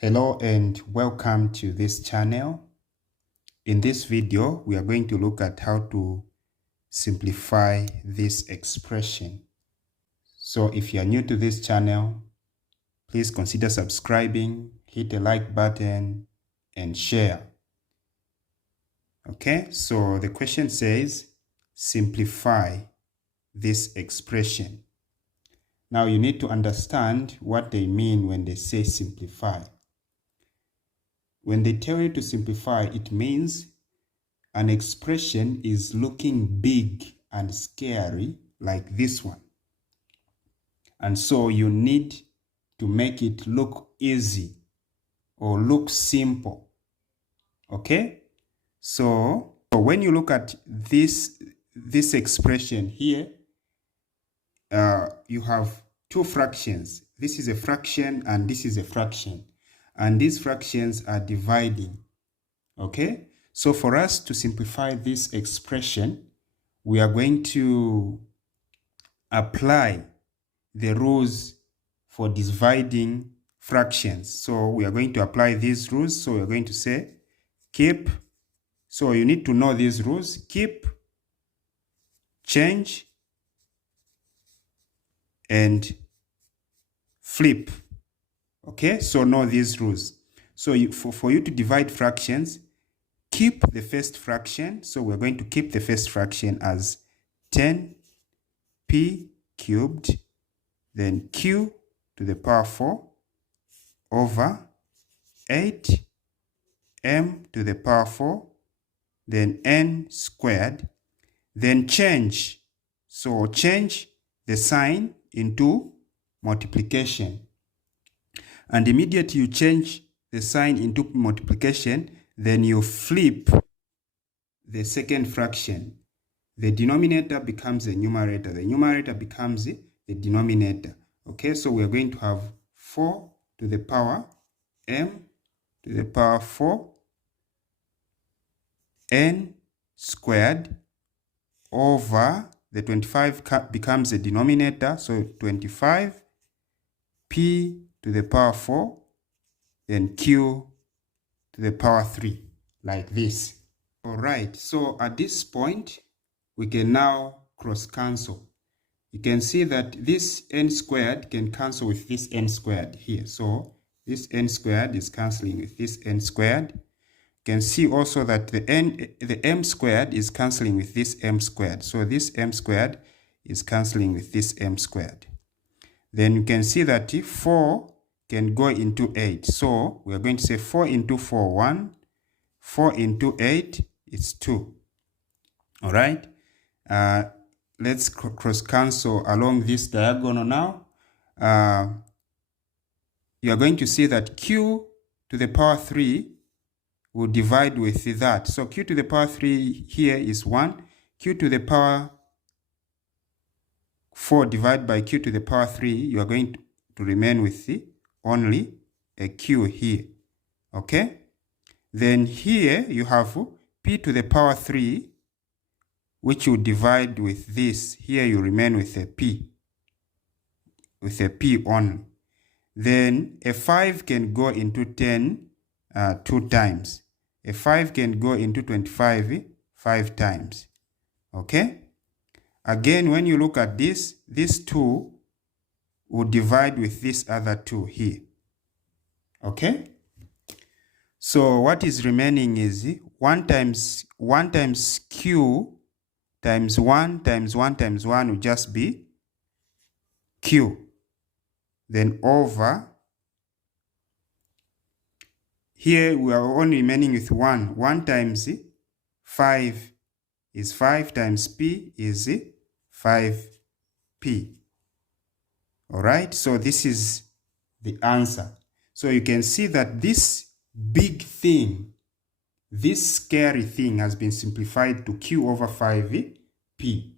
Hello and welcome to this channel. In this video, we are going to look at how to simplify this expression. So if you are new to this channel, please consider subscribing, hit the like button and share. Okay, so the question says, simplify this expression. Now you need to understand what they mean when they say simplify. When they tell you to simplify, it means an expression is looking big and scary like this one. And so you need to make it look easy or look simple. Okay? So when you look at this expression here, you have two fractions. This is a fraction and this is a fraction. And these fractions are dividing. Okay? So for us to simplify this expression, we are going to apply the rules for dividing fractions. So we are going to apply these rules. So we are going to say keep. So you need to know these rules. Keep, change, and flip. Okay, so know these rules. So for you to divide fractions, keep the first fraction. So we're going to keep the first fraction as 10p cubed, then q to the power 4 over 8m to the power 4, then n squared, then change. So change the sign into multiplication. And immediately you change the sign into multiplication, then you flip the second fraction. The denominator becomes the numerator. The numerator becomes the denominator. Okay, so we're going to have 4 to the power m to the power 4 n squared over the 25 becomes the denominator. So 25 p to the power 4, then q to the power 3, like this. All right, so at this point, we can now cross cancel. You can see that this n squared can cancel with this n squared here. So this n squared is cancelling with this n squared. You can see also that the m squared is cancelling with this m squared. So this m squared is cancelling with this m squared. Then you can see that 4 can go into 8. So we are going to say 4 into 4, 1. 4 into 8 is 2. All right. Let's cross cancel along this diagonal now. You are going to see that q to the power 3 will divide with that. So q to the power 3 here is 1. Q to the power 4 divided by q to the power 3, you are going to remain with only a q here. Okay? Then here you have p to the power 3, which you divide with this. Here you remain with a p only. Then a 5 can go into 10 2 times. A 5 can go into 25 5 times. Okay? Again, when you look at this 2 will divide with this other 2 here. Okay? So what is remaining is 1 times q times 1 times 1 times 1 will just be q. Then over here we are only remaining with 1. 1 times 5 is 5 times p is 5p. All right, so this is the answer. So you can see that this big thing, this scary thing has been simplified to q over 5p.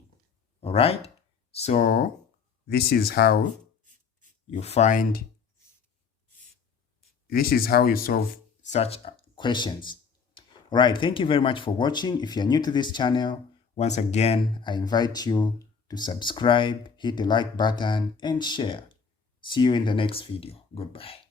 All right, so this is how you solve such questions. All right, thank you very much for watching. If you're new to this channel, once again, I invite you to subscribe, hit the like button, and share. See you in the next video. Goodbye.